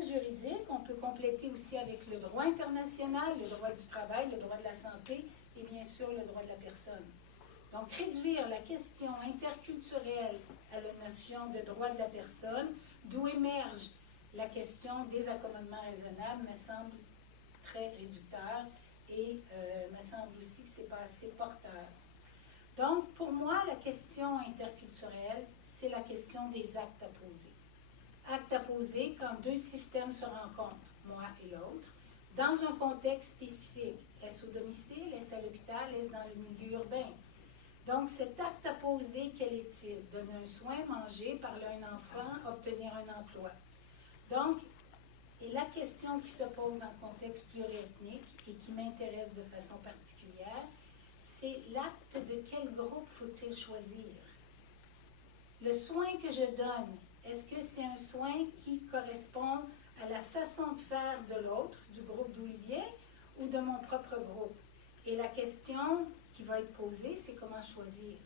niveau juridique, on peut compléter aussi avec le droit international, le droit du travail, le droit de la santé et bien sûr le droit de la personne. Donc, réduire la question interculturelle à la notion de droit de la personne, d'où émerge la question des accommodements raisonnables, me semble très réducteur et me semble aussi que ce n'est pas assez porteur. Donc, pour moi, la question interculturelle, c'est la question des actes à poser. Actes à poser quand deux systèmes se rencontrent, moi et l'autre, dans un contexte spécifique. Est-ce au domicile, est-ce à l'hôpital, est-ce dans le milieu urbain? Donc, cet acte à poser, quel est-il? Donner un soin, manger, parler à un enfant, obtenir un emploi. Donc, et la question qui se pose en contexte pluriethnique et qui m'intéresse de façon particulière, c'est l'acte de quel groupe faut-il choisir? Le soin que je donne, est-ce que c'est un soin qui correspond à la façon de faire de l'autre, du groupe d'où il vient, ou de mon propre groupe? Et la question qui va être posée, c'est comment choisir.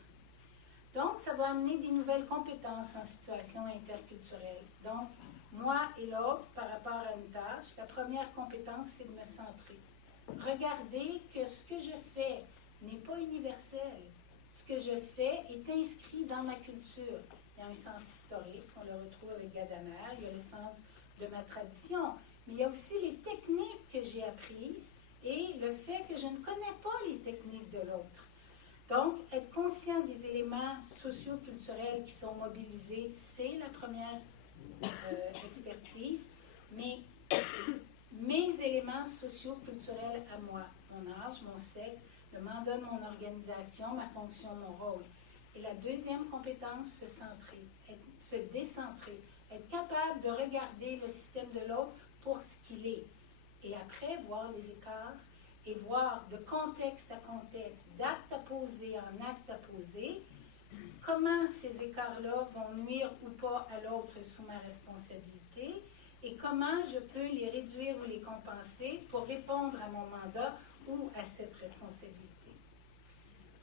Donc, ça va amener des nouvelles compétences en situation interculturelle. Donc, moi et l'autre, par rapport à une tâche, la première compétence, c'est de me centrer. Regardez que ce que je fais n'est pas universel. Ce que je fais est inscrit dans ma culture. Il y a un sens historique, on le retrouve avec Gadamer, il y a le sens de ma tradition, mais il y a aussi les techniques que j'ai apprises et le fait que je ne connais pas les techniques de l'autre. Donc, être conscient des éléments socio-culturels qui sont mobilisés, c'est la première expertise, mais mes éléments socio-culturels à moi, mon âge, mon sexe, le mandat de mon organisation, ma fonction, mon rôle. Et la deuxième compétence, se centrer, se décentrer, être capable de regarder le système de l'autre pour ce qu'il est. Et après, voir les écarts et voir de contexte à contexte, d'acte à poser en acte à poser, comment ces écarts-là vont nuire ou pas à l'autre sous ma responsabilité et comment je peux les réduire ou les compenser pour répondre à mon mandat ou à cette responsabilité.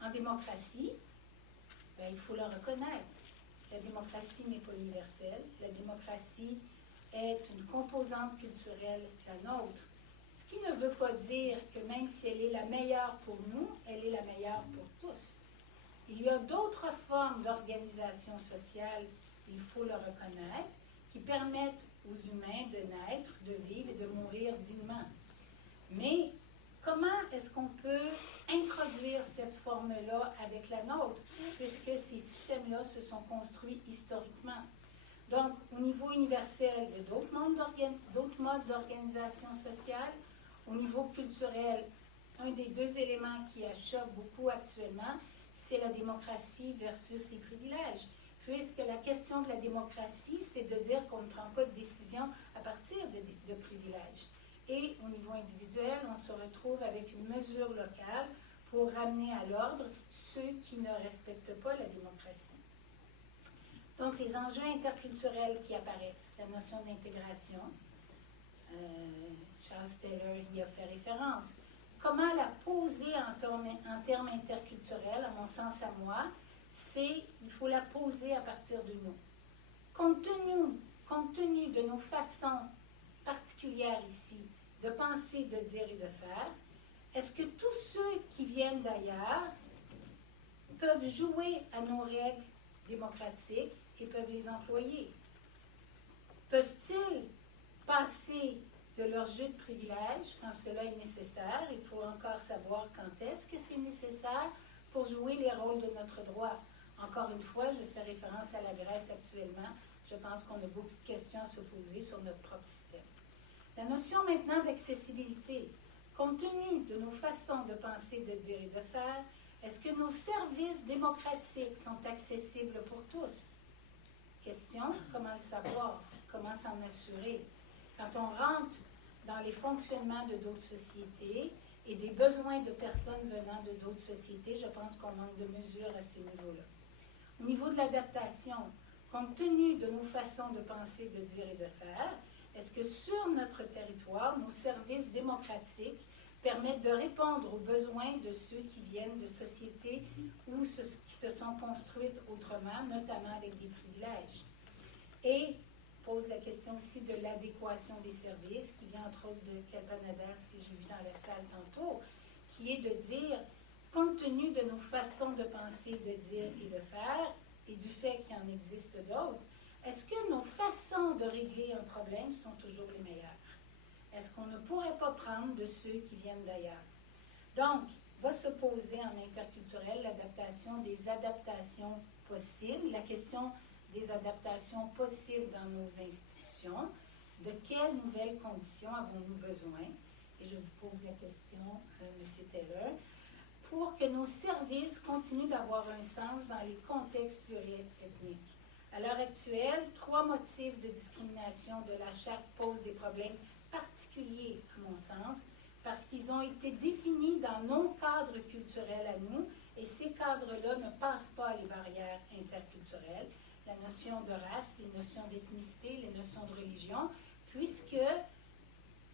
En démocratie, bien, il faut le reconnaître. La démocratie n'est pas universelle. La démocratie est une composante culturelle, la nôtre. Ce qui ne veut pas dire que même si elle est la meilleure pour nous, elle est la meilleure pour tous. Il y a d'autres formes d'organisation sociale, il faut le reconnaître, qui permettent aux humains de naître, de vivre et de mourir dignement. Mais comment est-ce qu'on peut introduire cette forme-là avec la nôtre, puisque ces systèmes-là se sont construits historiquement? Donc, au niveau universel, il y a d'autres modes d'organisation sociale. Au niveau culturel, un des deux éléments qui achoppe beaucoup actuellement, c'est la démocratie versus les privilèges. Puisque la question de la démocratie, c'est de dire qu'on ne prend pas de décision à partir de privilèges. Et au niveau individuel, on se retrouve avec une mesure locale pour ramener à l'ordre ceux qui ne respectent pas la démocratie. Donc, les enjeux interculturels qui apparaissent, la notion d'intégration, Charles Taylor y a fait référence. Comment la poser en termes interculturels, à mon sens à moi, c'est il faut la poser à partir de nous. Compte tenu de nos façons particulières ici de penser, de dire et de faire, est-ce que tous ceux qui viennent d'ailleurs peuvent jouer à nos règles démocratiques et peuvent les employer? Peuvent-ils passer de leur jeu de privilèges quand cela est nécessaire? Il faut encore savoir quand est-ce que c'est nécessaire pour jouer les rôles de notre droit. Encore une fois, je fais référence à la Grèce actuellement. Je pense qu'on a beaucoup de questions à se poser sur notre propre système. La notion maintenant d'accessibilité. Compte tenu de nos façons de penser, de dire et de faire, est-ce que nos services démocratiques sont accessibles pour tous? Question, comment le savoir? Comment s'en assurer? Quand on rentre dans les fonctionnements de d'autres sociétés et des besoins de personnes venant de d'autres sociétés, je pense qu'on manque de mesures à ce niveau-là. Au niveau de l'adaptation, compte tenu de nos façons de penser, de dire et de faire, est-ce que sur notre territoire, nos services démocratiques permettent de répondre aux besoins de ceux qui viennent de sociétés ou qui se sont construites autrement, notamment avec des privilèges? Et pose la question aussi de l'adéquation des services, qui vient entre autres de Kalpanadas, que j'ai vu dans la salle tantôt, qui est de dire, compte tenu de nos façons de penser, de dire et de faire, et du fait qu'il en existe d'autres, est-ce que nos façons de régler un problème sont toujours les meilleures? Est-ce qu'on ne pourrait pas prendre de ceux qui viennent d'ailleurs? Donc, va se poser en interculturel l'adaptation des adaptations possibles, la question des adaptations possibles dans nos institutions, de quelles nouvelles conditions avons-nous besoin? Et je vous pose la question, M. Taylor, pour que nos services continuent d'avoir un sens dans les contextes pluriethniques. À l'heure actuelle, 3 motifs de discrimination de la Charte posent des problèmes particuliers, à mon sens, parce qu'ils ont été définis dans nos cadres culturels à nous, et ces cadres-là ne passent pas les barrières interculturelles, la notion de race, les notions d'ethnicité, les notions de religion, puisque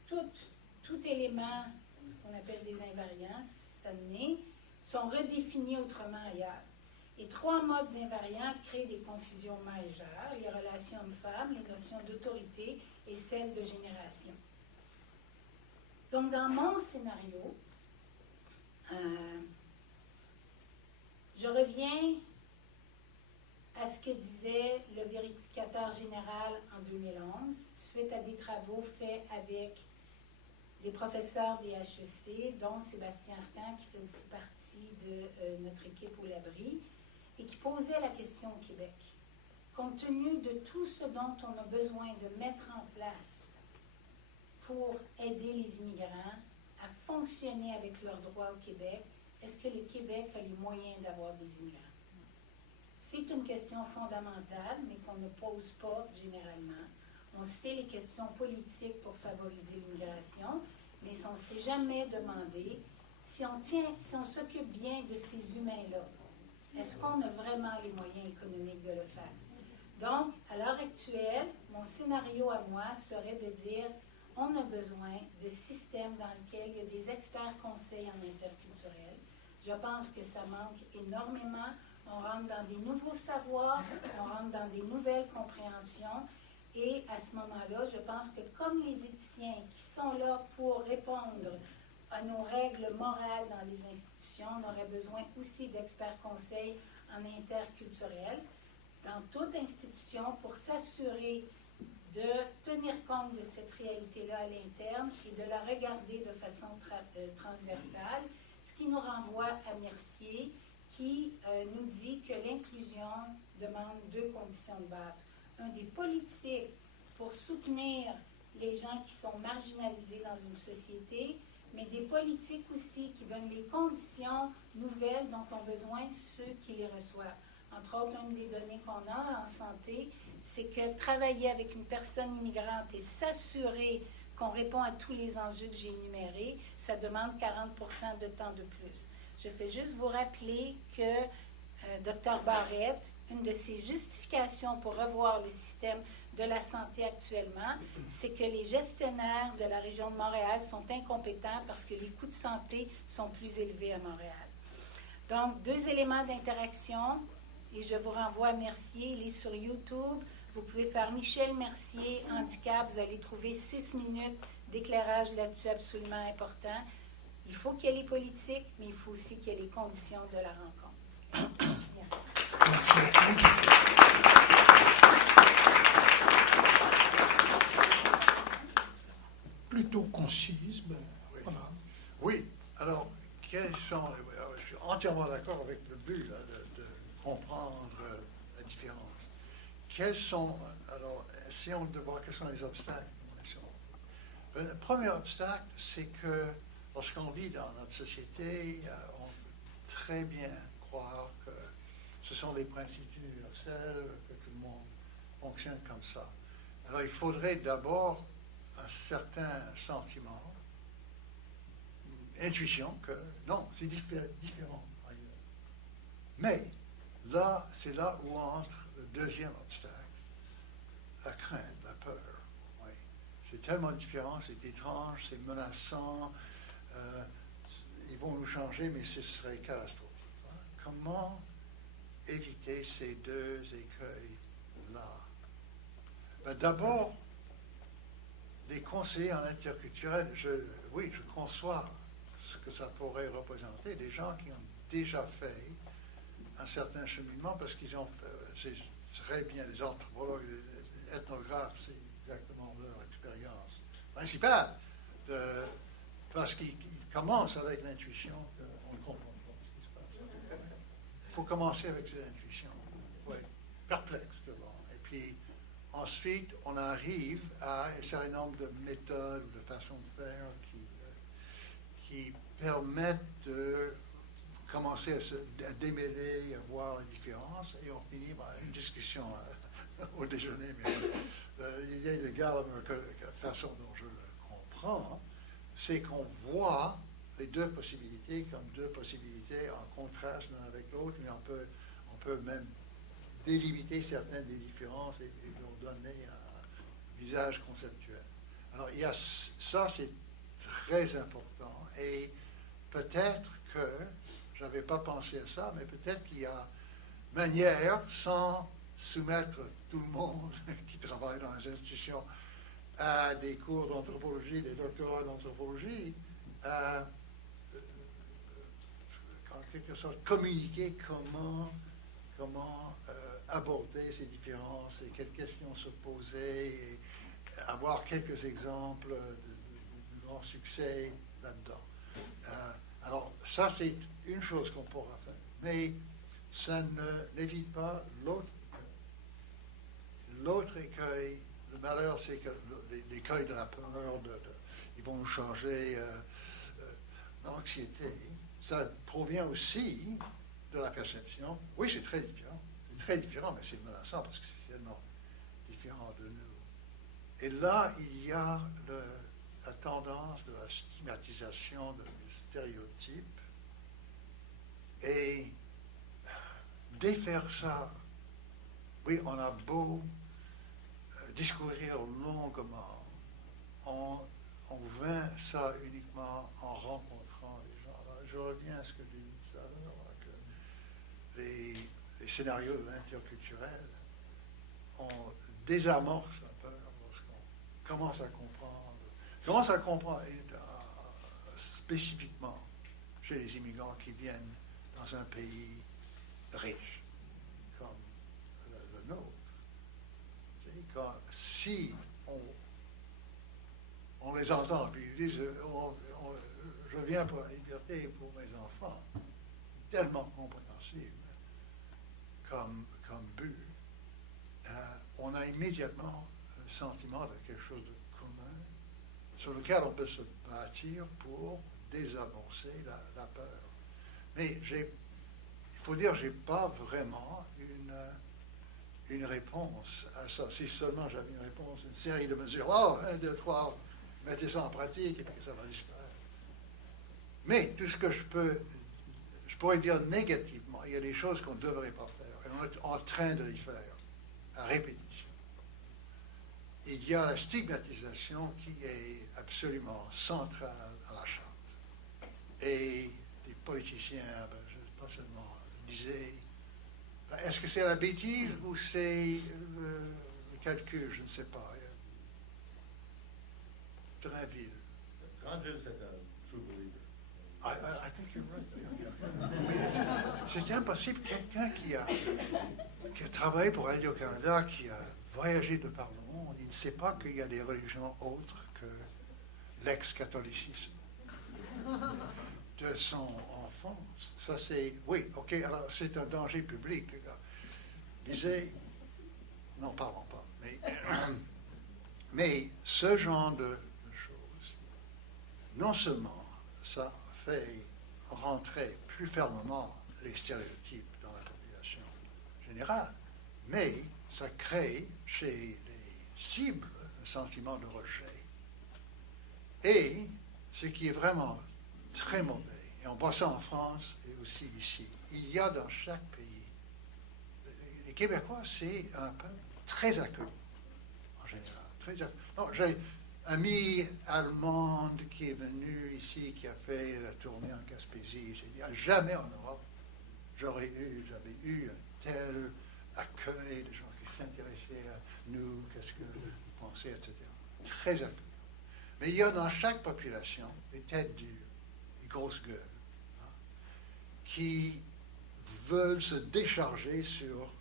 tout élément, ce qu'on appelle des invariants, ça naît, sont redéfinis autrement ailleurs. Et 3 modes d'invariants créent des confusions majeures, les relations hommes-femmes, les notions d'autorité et celles de génération. Donc, dans mon scénario, je reviens à ce que disait le vérificateur général en 2011, suite à des travaux faits avec des professeurs des HEC, dont Sébastien Arcan, qui fait aussi partie de notre équipe au Labri, et qui posait la question au Québec. Compte tenu de tout ce dont on a besoin de mettre en place pour aider les immigrants à fonctionner avec leurs droits au Québec, est-ce que le Québec a les moyens d'avoir des immigrants? C'est une question fondamentale, mais qu'on ne pose pas généralement. On sait les questions politiques pour favoriser l'immigration, mais on ne s'est jamais demandé si on s'occupe bien de ces humains-là, est-ce qu'on a vraiment les moyens économiques de le faire? Donc, à l'heure actuelle, mon scénario à moi serait de dire on a besoin de systèmes dans lesquels il y a des experts conseils en interculturel. Je pense que ça manque énormément. On rentre dans des nouveaux savoirs, on rentre dans des nouvelles compréhensions. Et à ce moment-là, je pense que comme les éthiciens qui sont là pour répondre à nos règles morales dans les institutions, on aurait besoin aussi d'experts conseils en interculturel dans toute institution pour s'assurer de tenir compte de cette réalité-là à l'interne et de la regarder de façon transversale, ce qui nous renvoie à Mercier, qui nous dit que l'inclusion demande 2 conditions de base. Un, des politiques pour soutenir les gens qui sont marginalisés dans une société, mais des politiques aussi qui donnent les conditions nouvelles dont ont besoin ceux qui les reçoivent. Entre autres, une des données qu'on a en santé, c'est que travailler avec une personne immigrante et s'assurer qu'on répond à tous les enjeux que j'ai énumérés, ça demande 40% de temps de plus. Je fais juste vous rappeler que Dr. Barrett, une de ses justifications pour revoir le système de la santé actuellement, c'est que les gestionnaires de la région de Montréal sont incompétents parce que les coûts de santé sont plus élevés à Montréal. Donc, 2 éléments d'interaction, et je vous renvoie à Mercier, il est sur YouTube. Vous pouvez faire Michel Mercier, handicap, vous allez trouver 6 minutes d'éclairage là-dessus absolument important. Il faut qu'il y ait les politiques, mais il faut aussi qu'il y ait les conditions de la rencontre. Merci. Plutôt concise, mais oui. Voilà. Oui, alors, quels sont... Je suis entièrement d'accord avec le but là, de comprendre la différence. Quels sont... Alors, essayons de voir quels sont les obstacles. Le premier obstacle, c'est que lorsqu'on vit dans notre société, on peut très bien croire que ce sont des principes universels, que tout le monde fonctionne comme ça. Alors, il faudrait d'abord un certain sentiment, une intuition que non, c'est différent ailleurs. Mais là, c'est là où entre le deuxième obstacle, la crainte, la peur. Oui. C'est tellement différent, c'est étrange, c'est menaçant, ils vont nous changer, mais ce serait catastrophique. Comment éviter ces 2 écueils-là? Ben, d'abord, des conseillers en interculturel, oui, je conçois ce que ça pourrait représenter, des gens qui ont déjà fait un certain cheminement, parce qu'ils ont, c'est très bien, les anthropologues, les ethnographes, c'est exactement leur expérience principale, parce qu'ils commencent avec l'intuition qu'on ne comprend pas ce qui se passe. Il faut commencer avec cette intuition, oui, perplexe devant, et puis ensuite, on arrive à un certain nombre de méthodes ou de façons de faire qui permettent de commencer à démêler, à voir les différences, et on finit par une discussion au déjeuner. Mais l'idée de Gallagher, la façon dont je le comprends, c'est qu'on voit les deux possibilités comme deux possibilités en contraste l'un avec l'autre, mais on peut même délimiter certaines des différences et leur donner un visage conceptuel. Alors, il y a ça, c'est très important. Et peut-être que, je n'avais pas pensé à ça, mais peut-être qu'il y a manière, sans soumettre tout le monde qui travaille dans les institutions à des cours d'anthropologie, des doctorats d'anthropologie, en quelque sorte communiquer comment aborder ces différences et quelles questions se poser et avoir quelques exemples de grands succès là-dedans. Alors, ça, c'est une chose qu'on pourra faire. Mais ça n'évite pas l'autre écueil. L'autre écueil, le malheur, c'est que l'écueil de la peur, ils vont nous changer l'anxiété, ça provient aussi de la perception. Oui, c'est très différent. C'est très différent, mais c'est menaçant parce que c'est tellement différent de nous. Et là, il y a la tendance de la stigmatisation, du stéréotype. Et défaire ça, oui, on a beau discourir longuement, on vainc ça uniquement en rencontrant les gens. Alors, je reviens à ce que j'ai dit tout à l'heure, que les scénarios de l'interculturel, on désamorce la peur lorsqu'on commence à comprendre spécifiquement chez les immigrants qui viennent dans un pays riche comme le nôtre. Si on les entend, puis ils disent je viens pour la liberté et pour mes enfants, tellement compréhensible comme but, on a immédiatement un sentiment de quelque chose de commun sur lequel on peut se bâtir pour désamorcer la peur. Mais il faut dire, je n'ai pas vraiment une réponse à ça. Si seulement j'avais une réponse, une série de mesures, 1, 2, 3, mettez ça en pratique et puis ça va disparaître. Mais tout ce que je pourrais dire négativement, il y a des choses qu'on ne devrait pas faire, et on est en train de les faire, à répétition. Il y a la stigmatisation qui est absolument centrale à la charte. Et des politiciens, je ne sais pas seulement, disaient, est-ce que c'est la bêtise ou c'est le calcul, je ne sais pas. Très vil. Granville, c'est un true believer. I think you're right. C'est impossible. Quelqu'un qui a travaillé pour Radio-Canada, qui a voyagé de par le monde, il ne sait pas qu'il y a des religions autres que l'ex-catholicisme de son enfance. Ça, c'est... Oui, OK, alors c'est un danger public, les gars. Disait... Non, parlons pas. Mais ce genre de choses, non seulement ça fait rentrer plus fermement les stéréotypes dans la population générale, mais ça crée chez les cibles un sentiment de rejet. Et ce qui est vraiment très mauvais, et on voit ça en France et aussi ici, il y a dans chaque pays, les Québécois, c'est un peuple très accueilli, en général. Très accueilli. Non, j'ai un ami allemande qui est venu ici, qui a fait la tournée en Gaspésie. J'ai dit, jamais en Europe, j'avais eu un tel accueil de gens qui s'intéresser à nous, qu'est-ce que vous pensez, etc. Très actif. Mais il y a dans chaque population des têtes dures, des grosses gueules, hein, qui veulent se décharger sur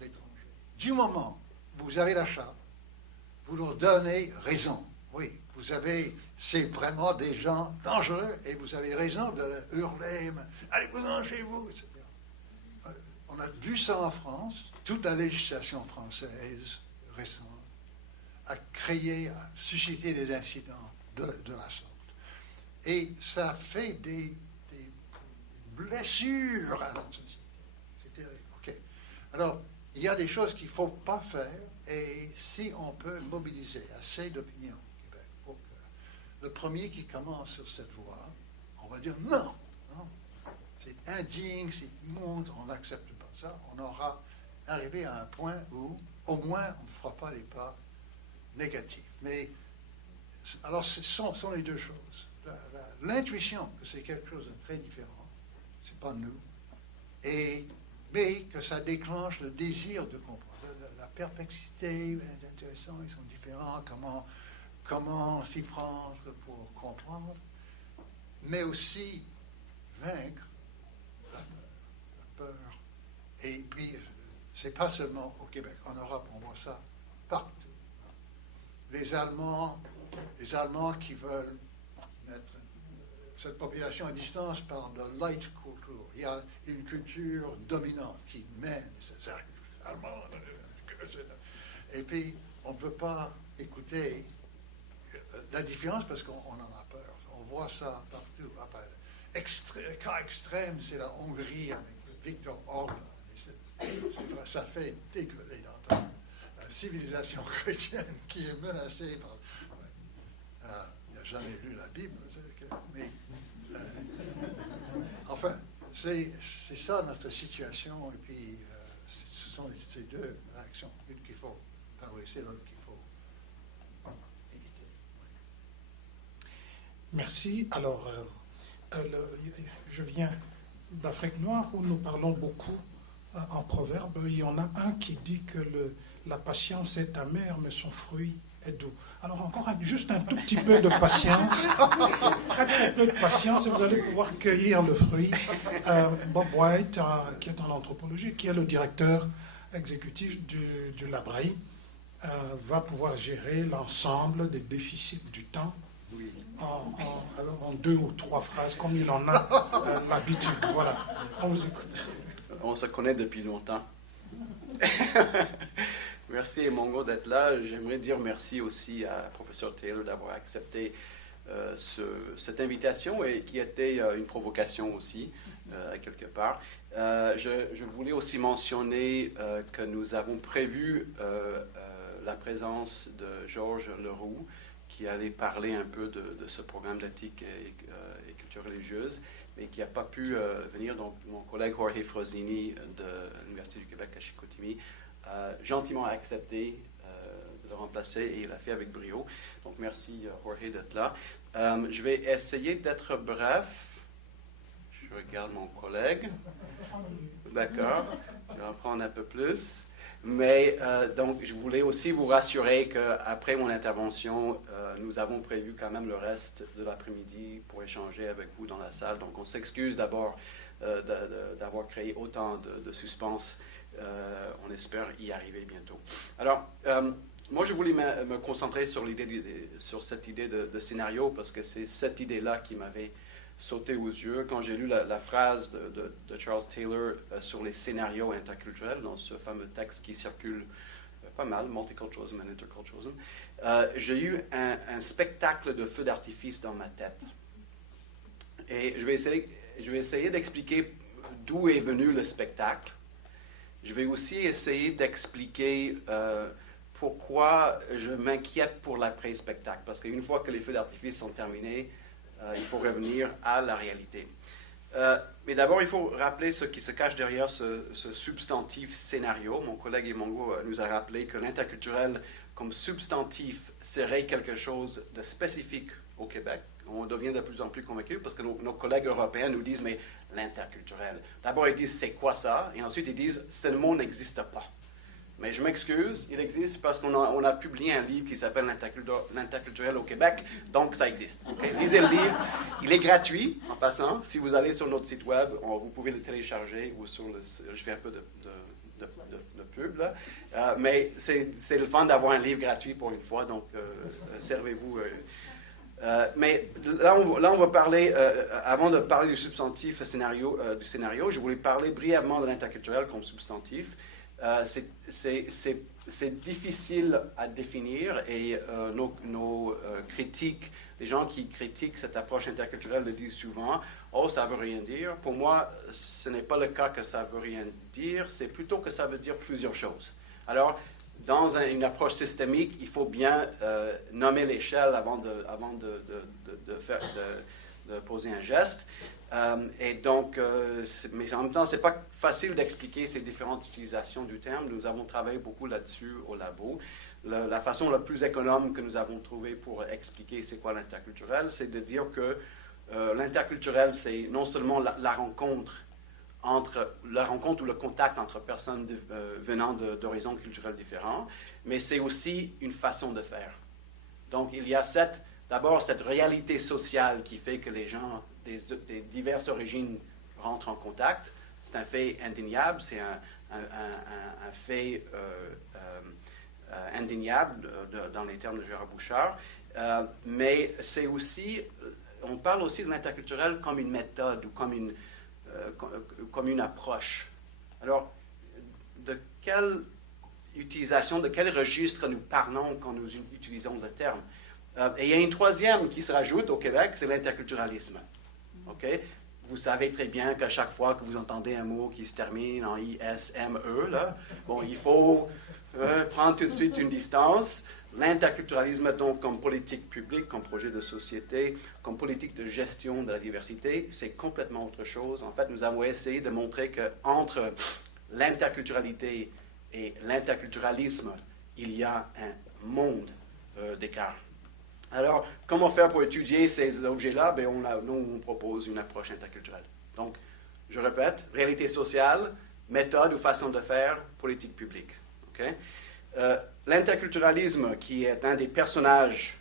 l'étranger. Du moment où vous avez la charte, vous leur donnez raison. Oui, c'est vraiment des gens dangereux et vous avez raison de hurler, allez-vous-en chez vous, etc. On a vu ça en France. Toute la législation française récente a suscité des incidents de la sorte. Et ça fait des blessures à notre société. C'est terrible. OK. Alors, il y a des choses qu'il ne faut pas faire, et si on peut mobiliser assez d'opinions au Québec pour que le premier qui commence sur cette voie, on va dire non, non, c'est indigne, c'est immonde, on n'accepte pas ça, on aura arrivé à un point où, au moins, on ne fera pas les pas négatifs. Mais, alors, ce sont les deux choses. L'intuition que c'est quelque chose de très différent, c'est pas nous, mais que ça déclenche le désir de comprendre. La perplexité, c'est intéressant, ils sont différents, comment s'y prendre pour comprendre, mais aussi vaincre la peur. Et puis, c'est pas seulement au Québec, en Europe, on voit ça partout. Les Allemands qui veulent mettre cette population à distance par de light culture. Il y a une culture dominante qui mène ces Allemands. Et puis, on ne peut pas écouter la différence parce qu'on en a peur. On voit ça partout. Après, cas extrême, c'est la Hongrie avec Viktor Orban. Ça fait dégueuler d'entendre la civilisation chrétienne qui est menacée par... il n'a jamais lu la Bible, mais... enfin, c'est ça notre situation, et puis ce sont ces deux réactions, une qu'il faut favoriser, l'autre qu'il faut éviter. Oui. Merci. Alors, je viens d'Afrique noire où nous parlons beaucoup en proverbe. Il y en a un qui dit que la patience est amère, mais son fruit est doux. Alors encore juste un tout petit peu de patience, très très peu de patience, et vous allez pouvoir cueillir le fruit. Bob White, qui est en anthropologie, qui est le directeur exécutif du Labraï, va pouvoir gérer l'ensemble des déficits du temps en 2 ou 3 phrases, comme il en a l'habitude. Voilà, on vous écoute. On se connaît depuis longtemps. Merci Mongo d'être là. J'aimerais dire merci aussi à professeur Taylor d'avoir accepté cette invitation et qui était une provocation aussi, quelque part. Je voulais aussi mentionner que nous avons prévu la présence de Georges Leroux qui allait parler un peu de ce programme d'éthique et culture religieuse, mais qui n'a pas pu venir. Donc, mon collègue Jorge Frosini de l'Université du Québec à Chicoutimi gentiment accepté de le remplacer et il l'a fait avec brio. Donc, merci Jorge d'être là. Je vais essayer d'être bref. Je regarde mon collègue. D'accord. Je vais en prendre un peu plus. Mais donc, je voulais aussi vous rassurer qu'après mon intervention, nous avons prévu quand même le reste de l'après-midi pour échanger avec vous dans la salle. Donc, on s'excuse d'abord d'avoir créé autant de suspense. On espère y arriver bientôt. Alors, moi, je voulais me concentrer sur cette idée de scénario parce que c'est cette idée-là qui m'avait sauté aux yeux quand j'ai lu la phrase de Charles Taylor sur les scénarios interculturels dans ce fameux texte qui circule pas mal, Multiculturalism and Interculturalism. J'ai eu un spectacle de feux d'artifice dans ma tête. Et je vais essayer d'expliquer d'où est venu le spectacle. Je vais aussi essayer d'expliquer pourquoi je m'inquiète pour l'après-spectacle. Parce qu'une fois que les feux d'artifice sont terminés, il faut revenir à la réalité. Mais d'abord, il faut rappeler ce qui se cache derrière ce substantif scénario. Mon collègue Mongo nous a rappelé que l'interculturel comme substantif serait quelque chose de spécifique au Québec. On devient de plus en plus convaincus parce que nos collègues européens nous disent « mais l'interculturel ». D'abord, ils disent « c'est quoi ça ?» Et ensuite, ils disent « ce mot n'existe pas ». Mais je m'excuse, il existe parce on a publié un livre qui s'appelle L'interculturel au Québec, donc ça existe. Okay? Lisez le livre, il est gratuit en passant. Si vous allez sur notre site web, vous pouvez le télécharger ou sur le. Je fais un peu de pub là, mais c'est le fun d'avoir un livre gratuit pour une fois, donc servez-vous. Mais là, on va parler, avant de parler du substantif du scénario, je voulais parler brièvement de l'interculturel comme substantif. C'est difficile à définir et nos critiques, les gens qui critiquent cette approche interculturelle le disent souvent, oh, ça ne veut rien dire. Pour moi, ce n'est pas le cas que ça ne veut rien dire, c'est plutôt que ça veut dire plusieurs choses. Alors, dans une approche systémique, il faut bien nommer l'échelle avant de poser un geste. Et donc, mais en même temps, ce n'est pas facile d'expliquer ces différentes utilisations du terme. Nous avons travaillé beaucoup là-dessus au labo. La façon la plus économe que nous avons trouvée pour expliquer c'est quoi l'interculturel, c'est de dire que l'interculturel, c'est non seulement la rencontre ou le contact entre personnes venant d'horizons culturels différents, mais c'est aussi une façon de faire. Donc, il y a d'abord cette réalité sociale qui fait que les gens des diverses origines rentrent en contact. C'est un fait indéniable, c'est un fait indéniable dans les termes de Gérard Bouchard, mais c'est aussi, on parle aussi de l'interculturel comme une méthode ou comme une approche. Alors, de quelle utilisation, de quel registre nous parlons quand nous utilisons le terme? Et il y a une troisième qui se rajoute au Québec, c'est l'interculturalisme. Okay? Vous savez très bien qu'à chaque fois que vous entendez un mot qui se termine en ISME, là, bon, il faut prendre tout de suite une distance. L'interculturalisme, donc, comme politique publique, comme projet de société, comme politique de gestion de la diversité, c'est complètement autre chose. En fait, nous avons essayé de montrer qu'entre l'interculturalité et l'interculturalisme, il y a un monde d'écart. Alors, comment faire pour étudier ces objets-là? Bien, on propose une approche interculturelle. Donc, je répète, réalité sociale, méthode ou façon de faire, politique publique. Okay? L'interculturalisme, qui est un des personnages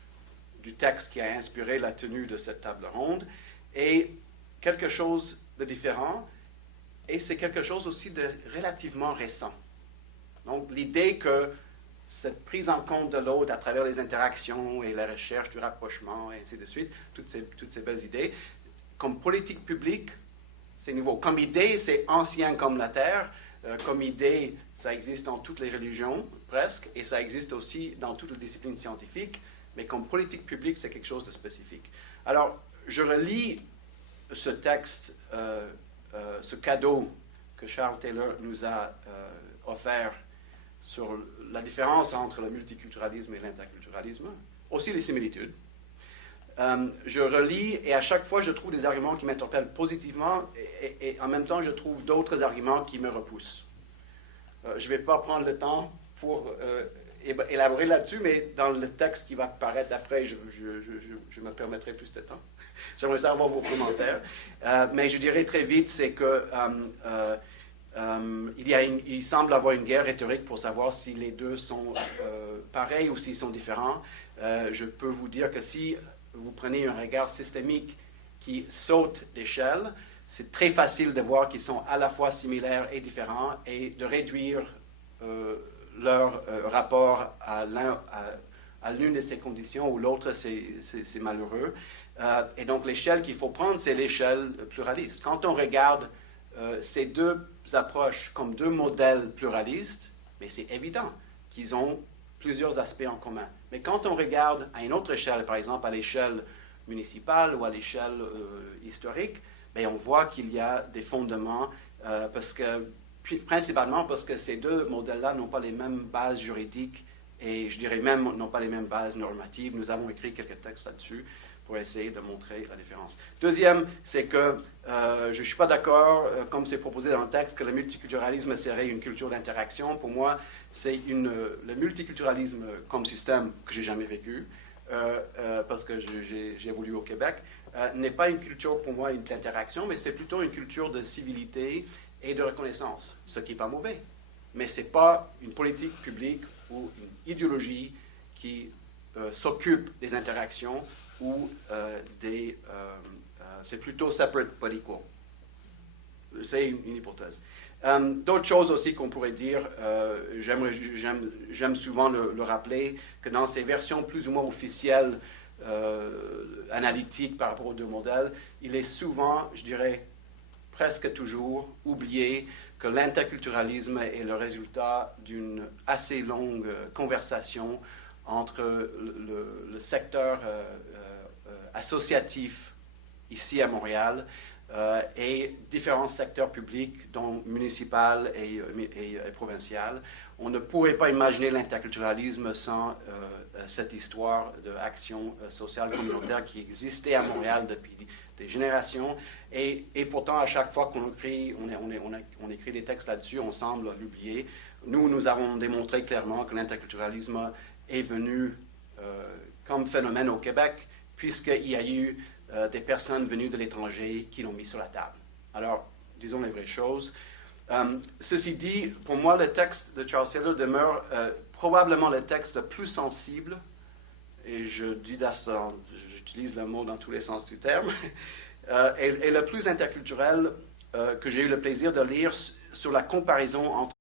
du texte qui a inspiré la tenue de cette table ronde, est quelque chose de différent et c'est quelque chose aussi de relativement récent. Donc, l'idée que cette prise en compte de l'autre à travers les interactions et la recherche du rapprochement, et ainsi de suite, toutes ces belles idées, comme politique publique, c'est nouveau. Comme idée, c'est ancien comme la Terre. Comme idée, ça existe dans toutes les religions, presque, et ça existe aussi dans toutes les disciplines scientifiques, mais comme politique publique, c'est quelque chose de spécifique. Alors, je relis ce texte, ce cadeau que Charles Taylor nous a offert sur la différence entre le multiculturalisme et l'interculturalisme, aussi les similitudes. Je relis et à chaque fois, je trouve des arguments qui m'interpellent positivement et en même temps, je trouve d'autres arguments qui me repoussent. Je ne vais pas prendre le temps pour élaborer là-dessus, mais dans le texte qui va apparaître après, je me permettrai plus de temps. J'aimerais savoir vos commentaires. Mais je dirais très vite, c'est que il semble avoir une guerre rhétorique pour savoir si les deux sont pareils ou s'ils sont différents. Je peux vous dire que si vous prenez un regard systémique qui saute d'échelle, c'est très facile de voir qu'ils sont à la fois similaires et différents et de réduire leur rapport à l'une de ces conditions ou l'autre, c'est malheureux. Et donc l'échelle qu'il faut prendre, c'est l'échelle pluraliste. Quand on regarde ces deux approches comme deux modèles pluralistes, mais c'est évident qu'ils ont plusieurs aspects en commun. Mais quand on regarde à une autre échelle, par exemple à l'échelle municipale ou à l'échelle historique, bien, on voit qu'il y a des fondements, principalement parce que ces deux modèles-là n'ont pas les mêmes bases juridiques et je dirais même n'ont pas les mêmes bases normatives. Nous avons écrit quelques textes là-dessus pour essayer de montrer la différence. Deuxième, c'est que je ne suis pas d'accord, comme c'est proposé dans le texte, que le multiculturalisme serait une culture d'interaction. Pour moi, c'est le multiculturalisme comme système que je n'ai jamais vécu, parce que j'ai évolué au Québec, n'est pas une culture pour moi d'interaction, mais c'est plutôt une culture de civilité et de reconnaissance, ce qui n'est pas mauvais. mais ce n'est pas une politique publique ou une idéologie qui s'occupe des interactions ou c'est plutôt separate but equal. C'est une hypothèse. D'autres choses aussi qu'on pourrait dire, j'aime souvent le rappeler, que dans ces versions plus ou moins officielles analytiques par rapport aux deux modèles, il est souvent, je dirais, presque toujours oublié que l'interculturalisme est le résultat d'une assez longue conversation entre le secteur associatif ici à Montréal et différents secteurs publics, dont municipal et provincial. On ne pourrait pas imaginer l'interculturalisme sans cette histoire d'action sociale communautaire qui existait à Montréal depuis des générations. Et pourtant, à chaque fois qu'on écrit, on écrit des textes là-dessus, on semble l'oublier. Nous avons démontré clairement que l'interculturalisme est venu comme phénomène au Québec, puisqu'il y a eu des personnes venues de l'étranger qui l'ont mis sur la table. Alors, disons les vraies choses. Ceci dit, pour moi, le texte de Charles Taylor demeure probablement le texte le plus sensible, et j'utilise le mot dans tous les sens du terme, et le plus interculturel que j'ai eu le plaisir de lire sur la comparaison entre